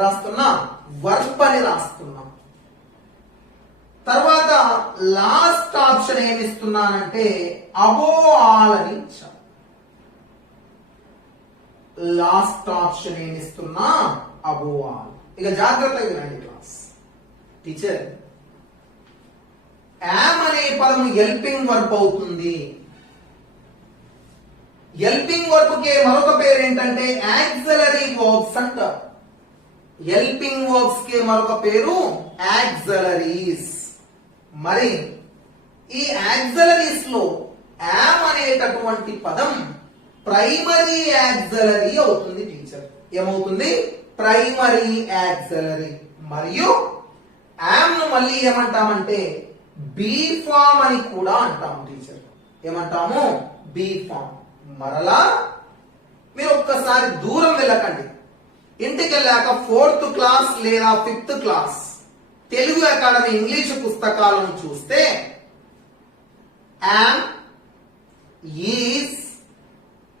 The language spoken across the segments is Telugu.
రాస్తున్నా వర్బ్ అని రాస్తున్నాం. తర్వాత లాస్ట్ ఆప్షన్ ఏమిస్తున్నానంటే అబో ఆల్ అని ఇచ్చాను. లాస్ట్ ఆప్షన్ ఏమిస్తున్నా అబో ఆల్. ఇక జాగ్రత్తగా వినండి క్లాస్. టీచర్ యామ్ అనే పదం హెల్పింగ్ వర్బ్ అవుతుంది. హెల్పింగ్ వర్బ్ కి మరొక పేరు ఏంటంటే యాక్సిలరీ వర్బ్స్ అంటారు. హెల్పింగ్ వర్బ్స్ కి మరొక పేరు యాక్సిలరీస్. మరి ఈ యాక్సిలరీస్ లో యామ్ అనేటటువంటి పదం ప్రైమరీ యాక్సిలరీ అవుతుంది టీచర్. ఏమవుతుంది? Primary auxiliary. మరియు యామ్ ను మళ్ళీ ఏమంటామంటే బీ ఫామ్ అని కూడా అంటాము టీచర్. ఏమంటాము? Be form. మరలా మీరు ఒక్కసారి దూరం వెళ్ళకండి. ఇంటికి వెళ్ళాక 4th క్లాస్ లేదా 5th class Telugu academy English పుస్తకాలను చూస్తే am, is,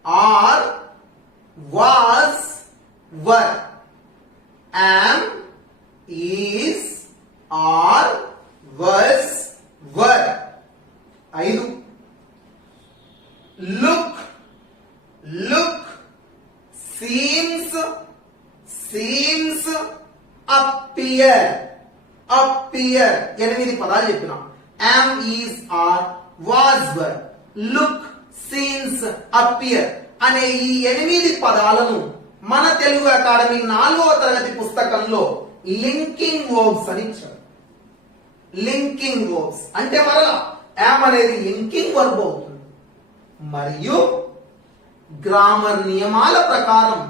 are, was, were. Am, is, are, was, were. 5. Look, look, seems, seems, appear, appear. 8 పదాలు చెప్పినాం. Am, is, are, was, were, look, seems, appear అనే ఈ 8 పదాలను మన తెలుగు అకాడమీ 4వ తరగతి పుస్తకంలో లింకింగ్ వర్బ్స్ అని ఇచ్చారు. లింకింగ్ వర్బ్స్ అంటే మరలా యామ్ అనేది లింకింగ్ వర్బ్ అవుతుంది. మరియు గ్రామర్ నియమాల ప్రకారం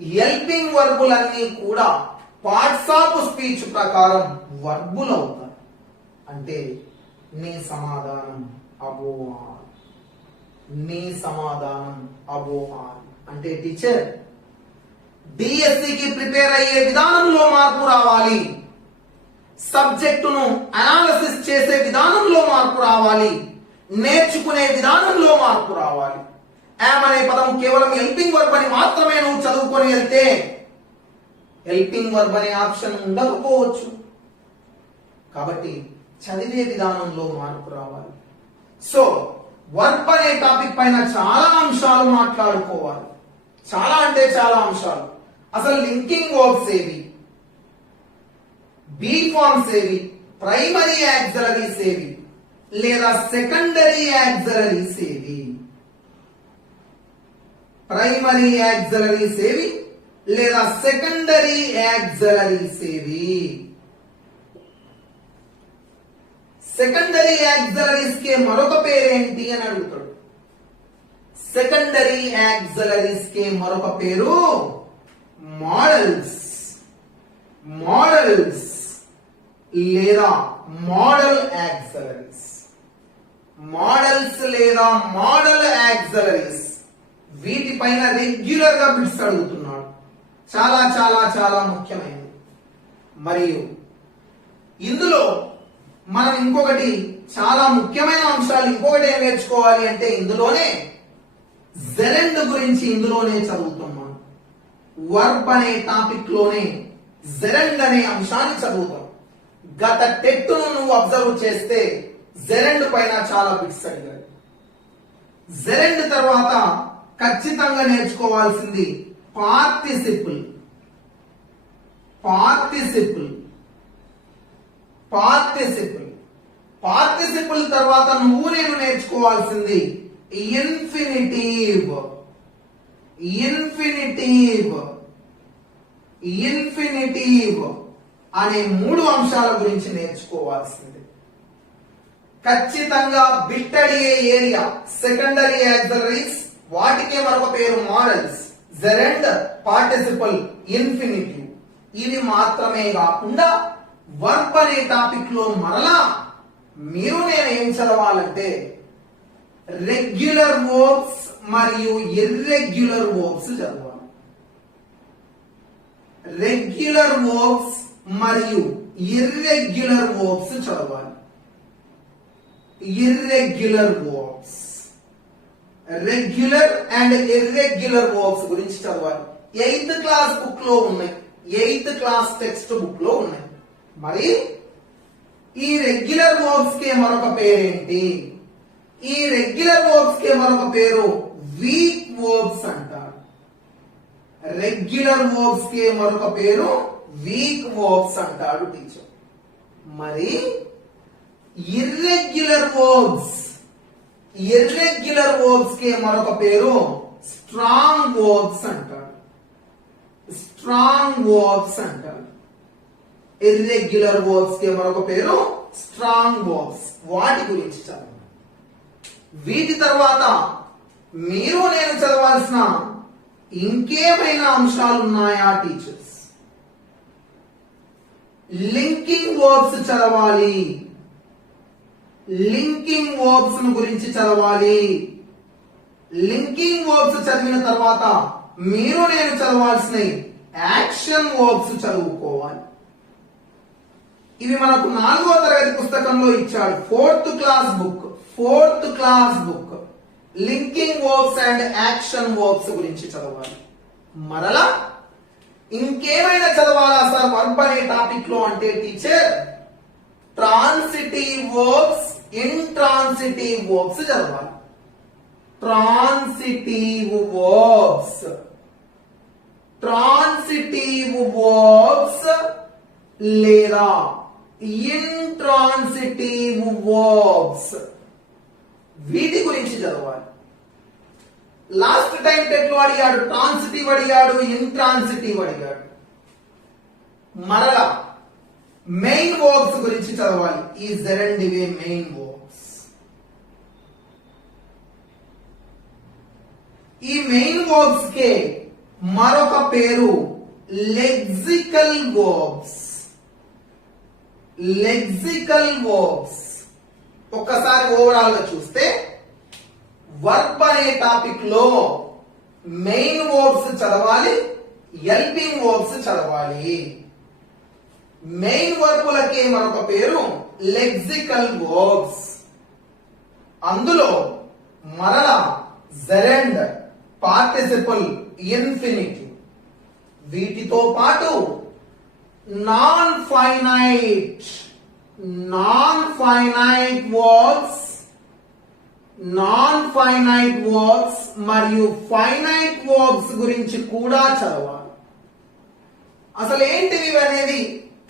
హెల్పింగ్ వర్బులన్నీ కూడా పార్ట్స్ ఆఫ్ స్పీచ్ ప్రకారం వర్బులు అవుతాయి. అంటే నీ సమాధానం అబో ఆల్. నీ సమాధానం అబో ఆల్ అంటే టీచర్ డిఎస్సికి ప్రిపేర్ అయ్యే విధానంలో మార్పు రావాలి. సబ్జెక్టును అనాలిసిస్ చేసే విధానంలో మార్పు రావాలి. నేర్చుకునే విధానంలో మార్పు రావాలి. యామ్ అనే పదం కేవలం హెల్పింగ్ వర్బ్ అని మాత్రమే నువ్వు చదువుకొని వెళ్తే హెల్పింగ్ వర్బ్ అనే ఆప్షన్ ఉండకపోవచ్చు. కాబట్టి చదివే విధానంలో మార్పు రావాలి. సో వర్బ్ అనే టాపిక్ పైన చాలా అంశాలు మాట్లాడుకోవాలి. చాలా అంటే చాలా అంశాలు. అసలు లింకింగ్ వర్బ్స్ ఏవి, బీ ఫార్మ్స్ ఏవి, ప్రైమరీ యాక్సిలరీస్ ఏవి, లేదా సెకండరీ యాక్సిలరీస్ ఏవి, ప్రైమరీ యాక్సిలరీస్ ఏవి లేదా సెకండరీ యాక్సిలరీస్ ఏవి. సెకండరీ యాక్సిలరీస్ కి మరొక పేరేంటి అని అడుగుతాడు. సెకండరీ యాక్సిలరీస్ కి మరొక పేరు మోడల్స్. మోడల్స్ లేదా మోడల్ యాక్సిలరీస్. మోడల్స్ లేదా మోడల్ యాక్సిలరీస్ వీటిపైన రెగ్యులర్ గా బిట్స్ అడుగుతున్నాడు. చాలా చాలా చాలా ముఖ్యమైనది. మరియు ఇందులో మనం ఇంకొకటి చాలా ముఖ్యమైన అంశాలు ఇంకొకటి ఏం నేర్చుకోవాలి అంటే ఇందులోనే జెరెండ్ గురించి ఇందులోనే చదువుతున్నాం. వర్బ్ అనే టాపిక్ లోనే జెరెండ్ అనే అంశాన్ని చదువుతాం. గత టెట్టును నువ్వు అబ్జర్వ్ చేస్తే జెరెండ్ పైన చాలా బిట్స్ అడిగాడు. జెరెండ్ తర్వాత ఖచ్చితంగా నేర్చుకోవాల్సింది పార్టిసిపుల్. పార్టిసిపుల్ పార్టిసిపుల్ పార్టిసిపుల్ తర్వాత నువ్వు నేను నేర్చుకోవాల్సింది ఇన్ఫినిటివ్. ఇన్ఫినిటివ్ ఇన్ఫినిటివ్ అనే 3 అంశాల గురించి నేర్చుకోవాల్సింది. ఖచ్చితంగా బిట్ అడిగే ఏరియా సెకండరీ యాక్సిలరీస్, వాటికే మరొక పేరు మోడల్స్, జెరెండ్, పార్టిసిపుల్, ఇన్ఫినిటివ్. ఇవి మాత్రమే కాకుండా వర్బ్ అనే టాపిక్ లో మరలా మీరు నేను ఏం చదవాలంటే రెగ్యులర్ వర్బ్స్ మరియు ఇర్రెగ్యులర్ వర్బ్స్ చదవాలి. రెగ్యులర్ వర్బ్స్ మరియు ఇర్రెగ్యులర్ వర్బ్స్ చదవాలి. Irregular verbs, regular and irregular verbs గురించి చదవాలి. 8th క్లాస్ బుక్ లో ఉన్నాయి. 8th క్లాస్ టెక్స్ట్ బుక్ లో ఉన్నాయి. మరి ఈ రెగ్యులర్ వర్బ్స్ కి మరొక పేరేంటి? ఈ రెగ్యులర్ వర్బ్స్ కి మరొక పేరు వీక్ వర్బ్స్ అంటారు. రెగ్యులర్ వర్బ్స్ కి మరొక పేరు వీక్ వర్బ్స్ అంటాడు టీచర్. మరి ఇర్రెగ్యులర్ వర్బ్స్ కి మరొక పేరు స్ట్రాంగ్ వర్బ్స్ అంటారు. స్ట్రాంగ్ వర్బ్స్ అంటారు. ఇర్రెగ్యులర్ వర్బ్స్ కి మరొక పేరు స్ట్రాంగ్ వర్బ్స్. వాటి గురించి చదవండి. వీటి తర్వాత మీరు నేను చదవాల్సిన ఇంకేమైనా అంశాలు ఉన్నాయా టీచర్స్? లింకింగ్ వర్బ్స్ చదవాలి. లింకింగ్ వర్బ్స్ గురించి చదవాలి. లింకింగ్ వర్బ్స్ చదివిన తర్వాత మీరు నేను చదవాల్సిన యాక్షన్ వర్బ్స్ చదువుకోవాలి. ఇవి మనకు 4వ తరగతి పుస్తకంలో ఇచ్చాడు. 4th class book linking verbs and action verbs గురించి చదవాలి. మరలా ఇంకేమైనా చదవాలా సార్ వర్బ్ అనే టాపిక్ లో అంటే teacher transitive verbs, intransitive verbs చదవాలి. ట్రాన్సిటివ్ వర్బ్స్ లేదా ఇంట్రాన్సిటివ్ వర్బ్స్ వీటి గురించి చదవాలి. లాస్ట్ టైం టెట్ లో అడిగాడు, ట్రాన్సిటివ్ అడిగాడు, ఇంట్రాన్సిటివ్ అడిగాడు. మరలా మెయిన్ వర్బ్స్ గురించి చదవాలి. ఈ జెరండివే మెయిన్ వర్బ్స్. ఈ మెయిన్ వర్బ్స్ కే మరొక పేరు లెక్సికల్ వర్బ్స్. ఒక్కసారి ఓవరాల్ గా చూస్తే వర్బ్ అనే టాపిక్ లో మెయిన్ వర్బ్స్ చదవాలి, హెల్పింగ్ వర్బ్స్ చదవాలి. మెయిన్ వర్బులకి మరొక పేరు లెక్సికల్ వర్బ్స్. అందులో మరలా జెరండ్, పార్టిసిపల్, ఇన్ఫినిటివ్ వీటితో పాటు నాన్ ఫైనైట్ వర్బ్స్ మరియు ఫైనైట్ వర్బ్స్ గురించి కూడా చదవాలి. అసలు ఏంటివి అనేది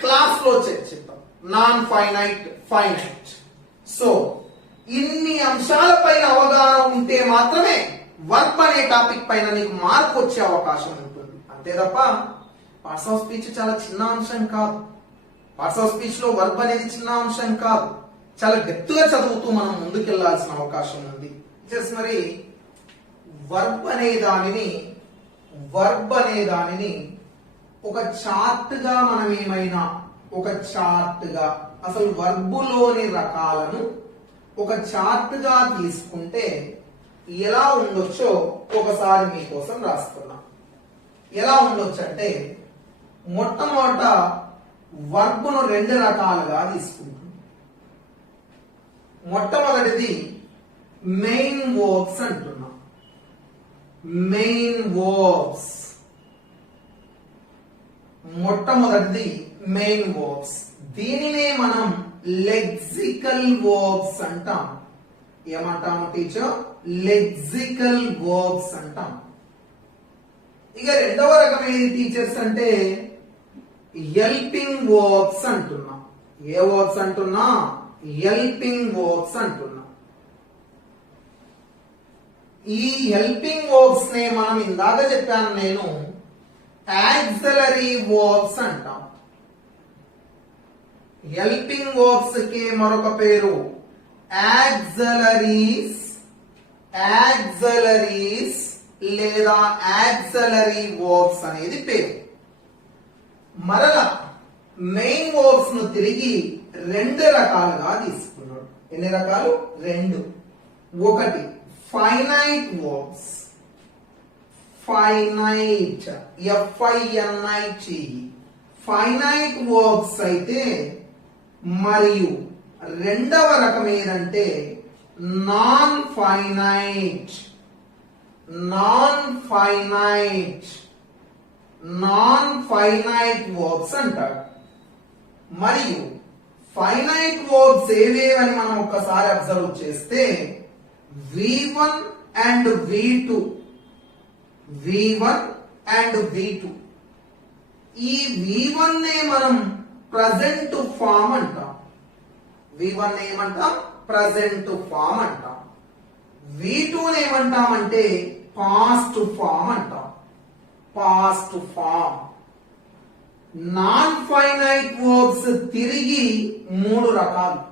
క్లాస్ లో చర్చిద్దాం. Non finite, finite. సో ఇన్ని అంశాలపైన అవగాహన ఉంటే మాత్రమే వర్బ్ అనే టాపిక్ పైన నీకు మార్పు వచ్చే అవకాశం ఉంటుంది. అంతే తప్ప పార్ట్స్ ఆఫ్ స్పీచ్ చాలా చిన్న అంశం కాదు. పార్ట్స్ ఆఫ్ స్పీచ్ లో వర్బ్ అనేది చిన్న అంశం కాదు. చాలా గట్టిగా చదువుతూ మనం ముందుకెళ్లాల్సిన అవకాశం ఉంది. మరి వర్బ్ అనే దానిని ఒక చార్ట్ గా మనం అసలు వర్బులోని రకాలను ఒక చార్ట్ గా తీసుకుంటే ఎలా ఉండొచ్చో ఒకసారి మీకోసం రాస్తున్నా. ఎలా ఉండొచ్చు అంటే మొట్టమొదట వర్బును 2 రకాలుగా తీసుకుంటాం. మొట్టమొదటిది మెయిన్ వర్బ్స్ అంటున్నా. మొట్టమొదటిది మెయిన్ వర్బ్స్. దీనినే మనం లెక్సికల్ వర్బ్స్ అంటాం. ఏమంటాము టీచర్? లెక్సికల్ వర్బ్స్ అంటాం. ఇక రెండవ రకం ఏది టీచర్స్ అంటే హెల్పింగ్ వర్బ్స్ అంటున్నా. ఏ వర్బ్స్ అంటున్నా? హెల్పింగ్ వర్బ్స్ అంటున్నా. ఈ హెల్పింగ్ వర్బ్స్ నే మనం ఇందాక చెప్పాను నేను యాక్సిలరీ వర్బ్స్ అంటాం. హెల్పింగ్ వర్బ్స్ కి మరొక పేరు యాక్సిలరీస్ లేదా యాక్సిలరీ వర్బ్స్ అనేది పేరు. మరలా మెయిన్ వర్బ్స్ ను తిరిగి 2 రకాలుగా తీసుకున్నాడు. ఎన్ని రకాలు? 2. ఒకటి finite verbs. Finite finite verbs అయితే, మరియు రెండవ రకం ఏదంటే non finite non finite verbs అంటారు. మరియు ఫైనైట్ వర్బ్స్ ఏవేవని మనం ఒక్కసారి అబ్జర్వ్ చేస్తే V1 and V2, V1 and V2. ఈ V1 నే మనం ప్రజెంట్ ఫామ్ అంటాం. V1 ఏమంటాం? ప్రజెంట్ ఫామ్ అంటాం. V2 ఏమంటామంటే పాస్ట్ ఫామ్ అంటాం. Past form. Non finite verbs తిరిగి 3 రకాలు.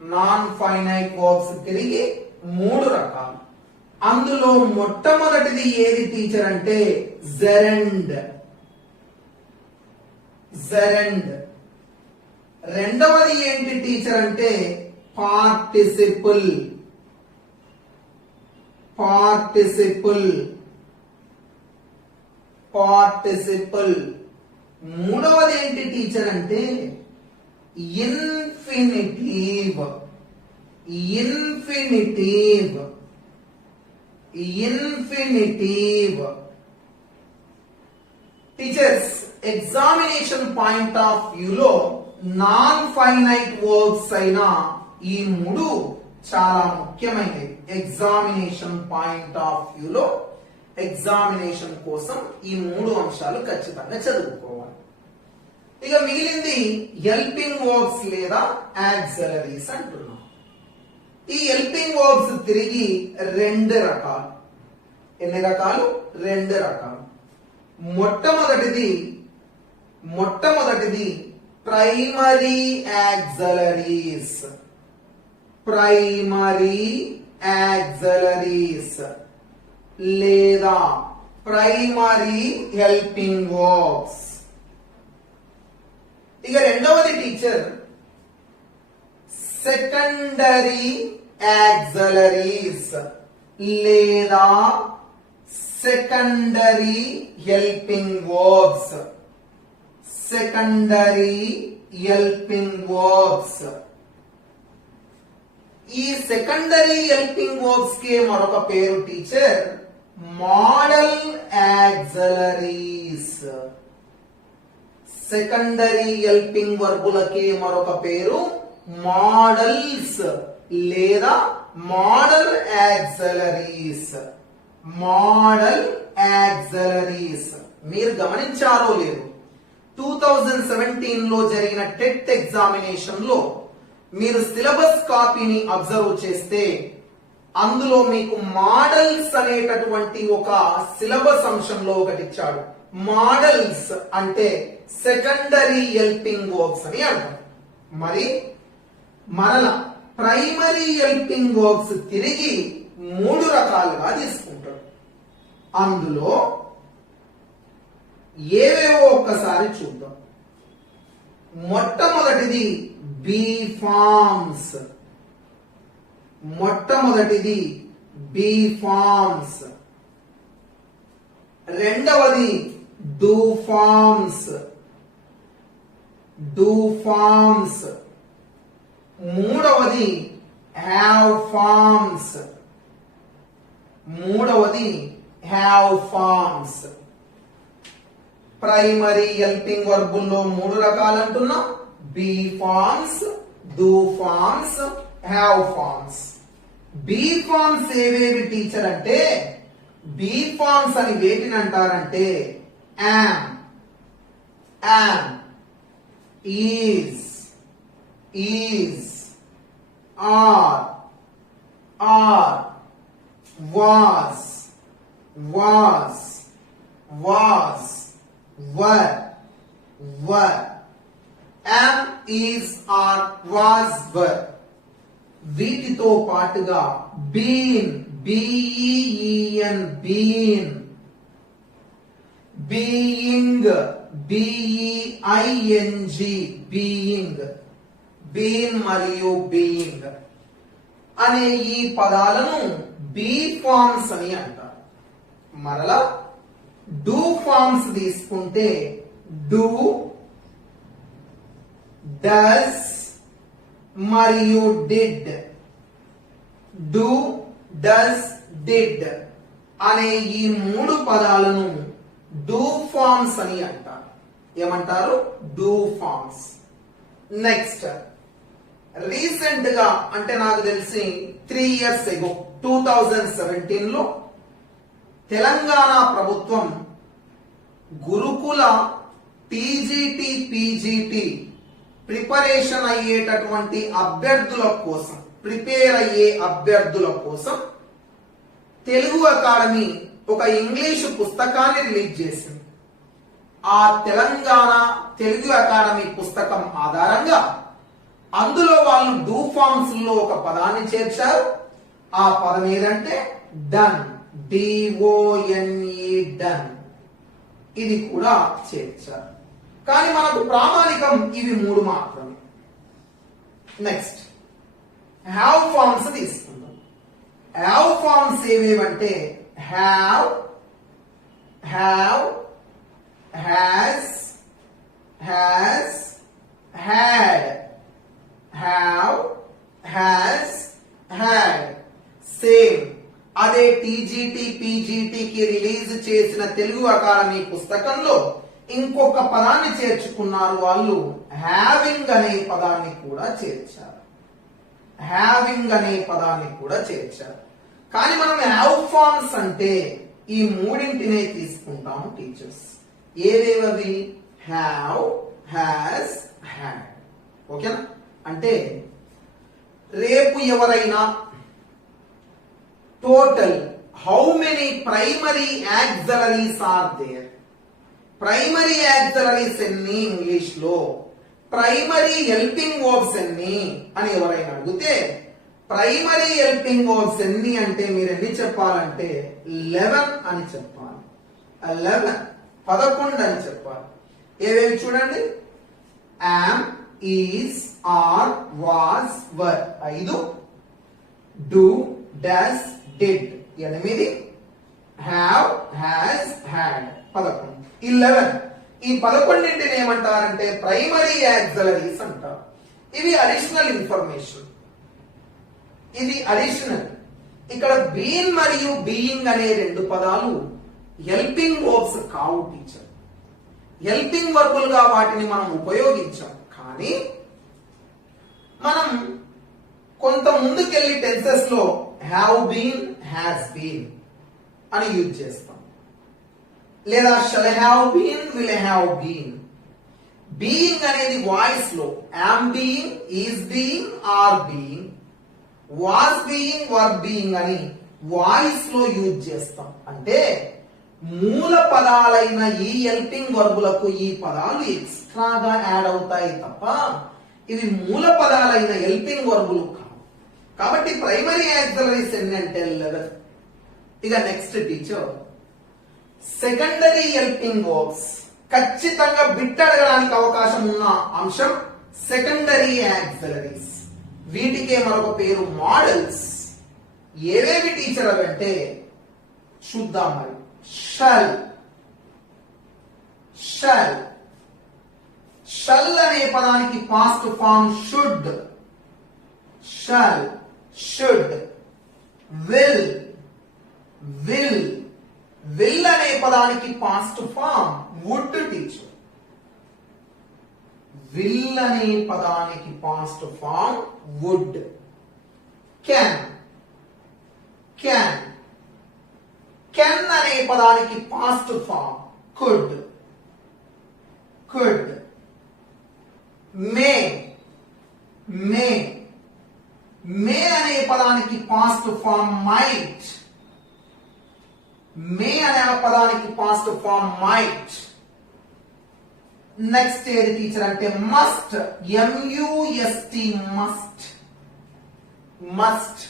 నాన్ ఫైనైట్ వర్బ్స్ తిరిగి 3 రకాలు. అందులో మొట్టమొదటిది ఏది టీచర్ అంటే జెరెండ్. జెరెండ్. రెండవది ఏంటి టీచర్ అంటే పార్టిసిపుల్. పార్టిసిపుల్. పార్టిసిపుల్. మూడవది ఏంటి టీచర్ అంటే infinitive. Infinitive. Infinitive. Teachers examination point of వ్యూలో నాన్ ఫైనైట్ వర్బ్స్ అయిన ఈ 3 చాలా ముఖ్యమైనవి. ఎగ్జామినేషన్ పాయింట్ ఆఫ్ వ్యూలో ఎగ్జామినేషన్ కోసం ఈ 3 అంశాలు ఖచ్చితంగా చదువుకోవాలి. ఇక మిగిలింది హెల్పింగ్ వర్బ్స్ లేదా యాక్సిలరీస్ అంటున్నాం. ఈ హెల్పింగ్ వర్బ్స్ తిరిగి 2 రకాలు. ఎన్ని రకాలు? 2 రకాలు. మొట్టమొదటిది ప్రైమరీ యాక్సిలరీస్. ప్రైమరీ యాక్సిలరీస్ లేదా ప్రైమరీ హెల్పింగ్ వర్బ్స్. ఇక రెండవది టీచర్ సెకండరీ యాక్సిలరీస్ లేదా secondary helping verbs. Secondary helping verbs. ఈ సెకండరీ హెల్పింగ్ వర్బ్స్ కి మరొక పేరు teacher modal auxiliaries. Secondary helping వర్బులకి మరొక పేరు మోడల్స్ లేదా మోడల్ యాక్సిలరీస్. Model auxiliaries. మీరు గమనించారో లేదు, 2017 లో జరిగిన టెట్ ఎగ్జామినేషన్ లో మీరు సిలబస్ కాపీని అబ్జర్వ్ చేస్తే అందులో మీకు మోడల్స్ అనేటటువంటి ఒక సిలబస్ అంశంలో ఒకటి ఇచ్చాడు. మోడల్స్ అంటే సెకండరీ హెల్పింగ్ వర్బ్స్ అని అర్థం. మరి మరల ప్రైమరీ హెల్పింగ్ వర్బ్స్ తిరిగి 3 రకాలుగా తీసుకుంటాడు. అందులో ఏవేవో ఒక్కసారి చూద్దాం. మొట్టమొదటిది బీ ఫార్మ్స్. మొట్టమొదటిది బీ ఫార్మ్స్. రెండవది డూ ఫార్మ్స్. Do forms. మూడవది హ్యావ్ ఫార్మ్స్. మూడవది హ్యావ్ ఫార్మ్స్. ప్రైమరీ హెల్పింగ్ వర్బుల్లో 3 రకాలు అంటున్నాం. Be forms, do forms, have forms. Be forms ఏవేవి టీచర్ అంటే బీ ఫార్మ్స్ అని వేటిని అంటారంటే am, am, is, is, are, are, was, was, was, were, were, am, is, are, was, were. వీటితో పాటుగా been, B-E-E-N, been, being, B-E-I-N-G, being, been మరియు being అనే ఈ పదాలను బీ ఫార్మ్స్ అని అంటారు. మరలా డూ ఫార్మ్స్ తీసుకుంటే డూ, డస్ మరియు డిడ్. డూ, డస్, డిడ్ అనే ఈ 3 పదాలను డూ ఫార్మ్స్ అని అంటారు. ఏమంటారు? Do forms. నెక్స్ట్, రీసెంట్ గా అంటే నాకు తెలిసి 3 years ago 2017 లో తెలంగాణ ప్రభుత్వం గురుకుల టీజీటీ పీజీటీ ప్రిపరేషన్ అయ్యేటటువంటి అభ్యర్థుల కోసం, ప్రిపేర్ అయ్యే అభ్యర్థుల కోసం తెలుగు అకాడమీ ఒక ఇంగ్లీషు పుస్తకాన్ని రిలీజ్ చేసింది. ఆ తెలంగాణ తెలుగు అకాడమీ పుస్తకం ఆధారంగా అందులో వాళ్ళు డూ ఫార్మ్స్ లో ఒక పదాన్ని చేర్చారు. ఆ పదం ఏదంటే డన్, డిఓఎన్ఈ, డన్. ఇది కూడా చేర్చారు. కానీ మనకు ప్రామాణికం ఇవి 3 మాత్రమే. నెక్స్ట్, హ్యావ్ ఫార్మ్స్ తీసుకుందాం. హ్యావ్ ఫార్మ్స్ ఏవేవంటే have, have, has, has, had, have, has, had. Same అదే టీజీటీ పీజీటీకి రిలీజ్ చేసిన తెలుగు అకాడమీ పుస్తకంలో ఇంకొక పదాన్ని చేర్చుకున్నారు వాళ్ళు. హ్యావింగ్ అనే పదాన్ని కూడా చేర్చారు. హ్యావింగ్ అనే పదాన్ని కూడా చేర్చారు. కానీ మనం హ్యావ్ ఫార్మ్స్ అంటే ఈ 3 తీసుకుంటాము టీచర్స్. ఏవేవవి? Have, has, had. ఓకేనా? అంటే రేపు ఎవరైనా total how many primary auxiliaries are there, primary auxiliaries ఎన్ని ఇంగ్లీష్ లో, ప్రైమరీ హెల్పింగ్ వర్బ్స్ ఎన్ని అని ఎవరైనా అడిగితే ప్రైమరీ హెల్పింగ్ వర్బ్స్ ఎన్ని అంటే మీరు ఎన్ని చెప్పాలంటే 11 అని చెప్పాలి. 11 అని చెప్పాలి. ఏవేవి చూడండి? Am, is, are, was, were 5, do, does, did 8, have, has, had 11. 11 ఈ 11 ఏమంటారంటే ప్రైమరీ యాక్సిలరీస్ అంటారు. ఇవి అడిషనల్ ఇన్ఫర్మేషన్. ఇది అడిషనల్. ఇక్కడ బీన్ మరియు బీయింగ్ అనే 2 పదాలు హెల్పింగ్ వర్బ్స్ కావు టీచర్. హెల్పింగ్ వర్బులుగా వాటిని మనం ఉపయోగించాం. కానీ మనం కొంత ముందుకెళ్ళి టెన్సెస్ లో హ్యావ్ బీన్, హ్యాస్ బీన్ అని యూజ్ చేస్తాం. లేదా shall have been, will have been. Being అనేది వాయిస్ లో yam being, is being, are being, was being, were being అని వాయిస్ లో యూజ్ చేస్తాం. అంటే మూల పదాలైన ఈ హెల్పింగ్ వర్బులకు ఈ పదాలు ఎక్స్ట్రాగా యాడ్ అవుతాయి తప్ప ఇవి మూల పదాలైన హెల్పింగ్ వర్బులు కావు. కాబట్టి ప్రైమరీ యాక్సిలరీస్ ఎన్ని అంటే 11. ఇక next teacher, secondary helping verbs. ఖచ్చితంగా బిట్ అడగడానికి అవకాశం ఉన్న అంశం సెకండరీ యాక్సిలరీస్. వీటికే మరొక పేరు మోడల్స్. ఏవేవి టీచర్ అవంటే చూద్దాం మరి. షల్, షల్, షల్ అనే పదానికి past form should, shall, should. Will, will, will అనే పదానికి past form would teacher. Will అనే పదానికి past form would. Can, can, can అనే పదానికి past form could, could. May, may, may అనే పదానికి పాస్ట్ ఫామ్ మైట్. మే అనే పదానికి పాస్ట్ ఫామ్ మైట్. నెక్స్ట్ ఏది టీచర్ అంటే మస్ట్, ఎంయుఎస్టి, మస్ట్, మస్ట్.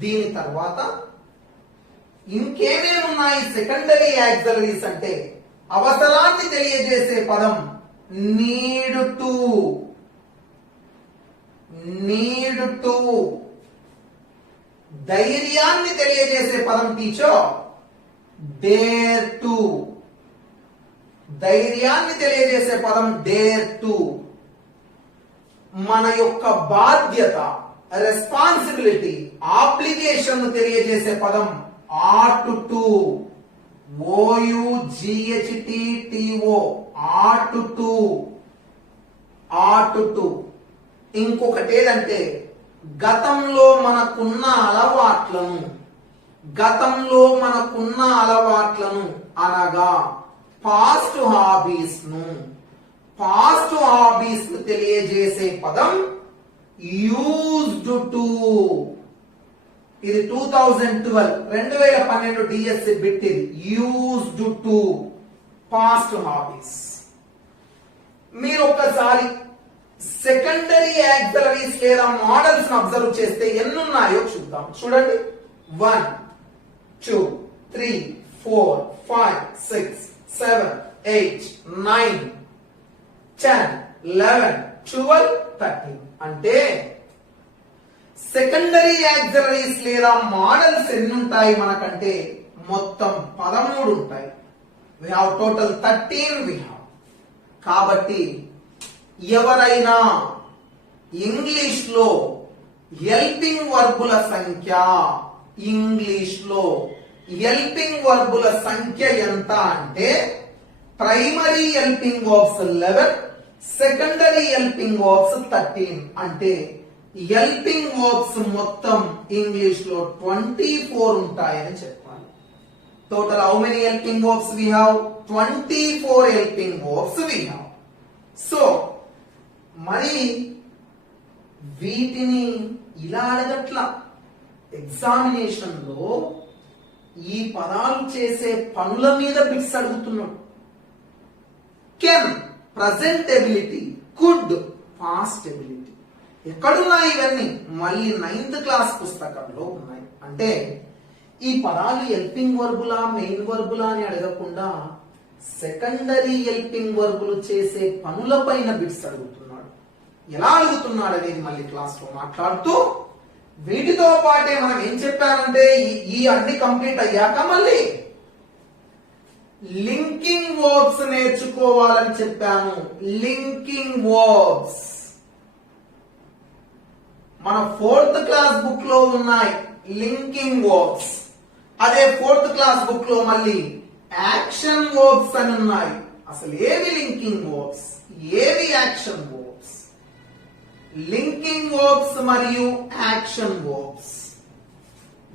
దీని తర్వాత ఇంకేమేమి ఉన్నాయి సెకండరీ యాక్సిలరీస్ అంటే అవసరాన్ని తెలియజేసే పదం నీడ్ టు, నీడ్ టు. ధైర్యాన్ని తెలియజేసే పదం టీచర్ డేర్ టు. ధైర్యాన్ని తెలియజేసే పదం డేర్ టు. మన యొక్క బాధ్యత, రెస్పాన్సిబిలిటీ, ఆబ్లిగేషన్ తెలియజేసే పదం ought to. OUGHTTO ought to. ఇంకొకటి ఏదంటే గతంలో మనకున్న అలవాట్లను అనగా పాస్ట్ హాబీస్ ను తెలియజేసే పదం యూజ్డ్ టు. ఇది 2012 డిఎస్సి బిట్. ఇది యూజ్డ్ టు పాస్ట్ హాబీస్. మీరు ఒక్కసారి సెకండరీ యాక్సిలరీస్ లేదా మోడల్స్ అబ్జర్వ్ చేస్తే ఎన్ని ఉన్నాయో చూద్దాం. చూడండి, 1 2 3 4 5 6 7 8 9 10 11 12 13. అంటే సెకండరీ యాక్సిలరీస్ లేదా మోడల్స్ ఎన్ని ఉంటాయి మనకంటే మొత్తం 13 ఉంటాయి. we have total 13 we have. కాబట్టి ఎవరైనా ఇంగ్లీష్ లో హెల్పింగ్ వర్బుల సంఖ్య ఎంత అంటే primary helping verbs 11, secondary helping verbs 13. అంటే హెల్పింగ్ వర్బ్స్ మొత్తం ఇంగ్లీష్ లో 24 ఉంటాయని చెప్పాలి. Total how many helping verbs we have? 24 helping verbs we have. So మరి వీటిని ఇలా అడగట్ల. ఎగ్జామినేషన్ లో ఈ పదాలు చేసే పనుల మీద బిట్స్ అడుగుతున్నాడు. Can present ability, could past ability. ఎక్కడున్నాయి ఇవన్నీ? మళ్ళీ 9th క్లాస్ పుస్తకంలో ఉన్నాయి. అంటే ఈ పదాలు హెల్పింగ్ వర్బులా మెయిన్ వర్బులా అని అడగకుండా సెకండరీ హెల్పింగ్ వర్బులు చేసే పనుల పైన బిట్స్ అడుగుతున్నాడు. ఎలా అడుగుతున్నాడు అనేది మళ్ళీ క్లాస్ లో మాట్లాడుతూ, వీటితో పాటే మనం ఏం చెప్పానంటే ఈ అన్ని కంప్లీట్ అయ్యాక మళ్ళీ లింకింగ్ వర్బ్స్ నేర్చుకోవాలని చెప్పాను. లింకింగ్ వర్బ్స్ మన 4th క్లాస్ బుక్ లో ఉన్నాయి లింకింగ్ వర్బ్స్. అదే 4th క్లాస్ బుక్ లో మళ్ళీ యాక్షన్ వర్బ్స్ అని ఉన్నాయి. అసలు ఏవి లింకింగ్ వర్బ్స్, ఏవి యాక్షన్ వర్బ్స్? లింకింగ్ వర్బ్స్ మరియు యాక్షన్ వర్బ్స్.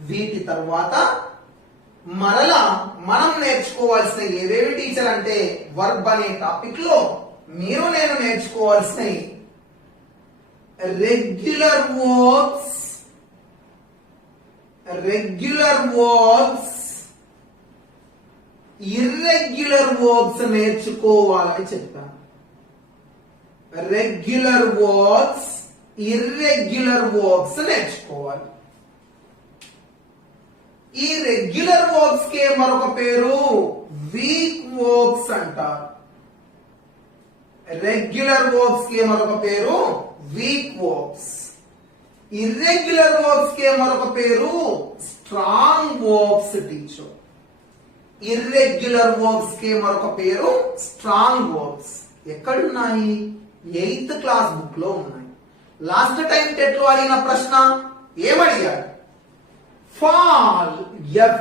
వీటి తర్వాత మరలా మనం నేర్చుకోవాల్సిన ఏవేవి టీచర్ అంటే వర్బ్ అనే టాపిక్ లో మీరు నేను నేర్చుకోవాల్సిన రెగ్యులర్ వర్బ్స్, ఇర్రెగ్యులర్ వర్బ్స్ నేర్చుకోవాలని చెప్పాను. రెగ్యులర్ వర్బ్స్, ఇర్రెగ్యులర్ వర్బ్స్ నేర్చుకోవాలి. ఈ రెగ్యులర్ వర్బ్స్ కే మరొక పేరు వీక్ వర్బ్స్ అంటారు. రెగ్యులర్ వర్బ్స్ కే మరొక పేరు వీక్ వర్బ్స్. ఇర్రెగ్యులర్ వర్బ్స్ కే మరొక పేరు strong verbs teacher. Irregular verbs కే మరొక పేరు స్ట్రాంగ్ వర్బ్స్. ఎక్కడున్నాయి? 8th క్లాస్ బుక్ లో ఉన్నాయి. లాస్ట్ టైం టెట్ లో అడిగిన ప్రశ్న ఏమడిగారు? ఫాల్,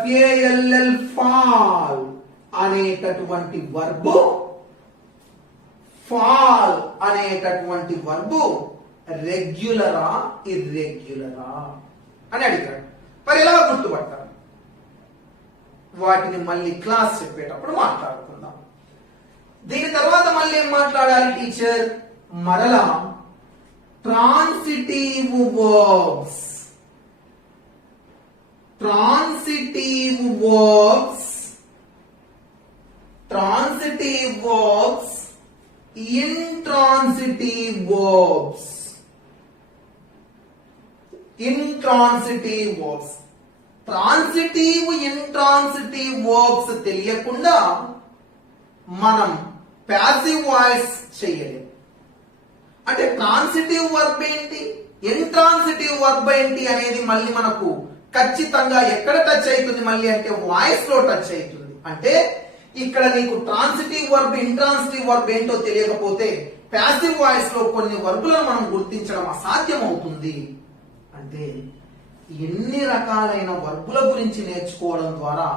FALL ఫాల్ అనేటటువంటి వర్బు, ఫాల్ అనేటటువంటి వర్బు రెగ్యులరా ఇర్రెగ్యులరా అని అడిగాడు. మరి ఎలా గుర్తుపట్టాలి? వాటిని మళ్ళీ క్లాస్ చెప్పేటప్పుడు మాట్లాడుకుందాం. దీని తర్వాత మళ్ళీ ఏం మాట్లాడాలి టీచర్? మరలా transitive verbs, transitive verbs, transitive verbs, intransitive verbs, intransitive verbs. Transitive, intransitive verbs తెలియకుండా మనం ప్యాసివ్ వాయిస్ చేయలేం. అంటే ట్రాన్సిటివ్ వర్బ్ ఏంటి, ఇంట్రాన్సిటివ్ వర్బ్ ఏంటి అనేది మళ్ళీ మనకు ఖచ్చితంగా ఎక్కడ టచ్ అవుతుంది మళ్ళీ అంటే వాయిస్ లో టచ్ అవుతుంది. అంటే ఇక్కడ నీకు ట్రాన్సిటివ్ వర్బ్, ఇంట్రాన్సిటివ్ వర్బ్ ఏంటో తెలియకపోతే ప్యాసివ్ వాయిస్ లో కొన్ని వర్బులను మనం గుర్తించడం అసాధ్యం అవుతుంది. అంటే ఎన్ని రకాలైన వర్బుల గురించి నేర్చుకోవడం ద్వారా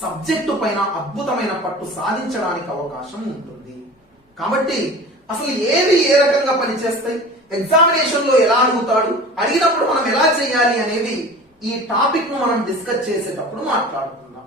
సబ్జెక్టు పైన అద్భుతమైన పట్టు సాధించడానికి అవకాశం ఉంటుంది. కాబట్టి అసలు ఏవి ఏ రకంగా పనిచేస్తాయి, ఎగ్జామినేషన్ లో ఎలా అడుగుతాడు, అడిగినప్పుడు మనం ఎలా చేయాలి అనేది ఈ టాపిక్ ను మనం డిస్కస్ చేసేటప్పుడు మాట్లాడుకుందాం.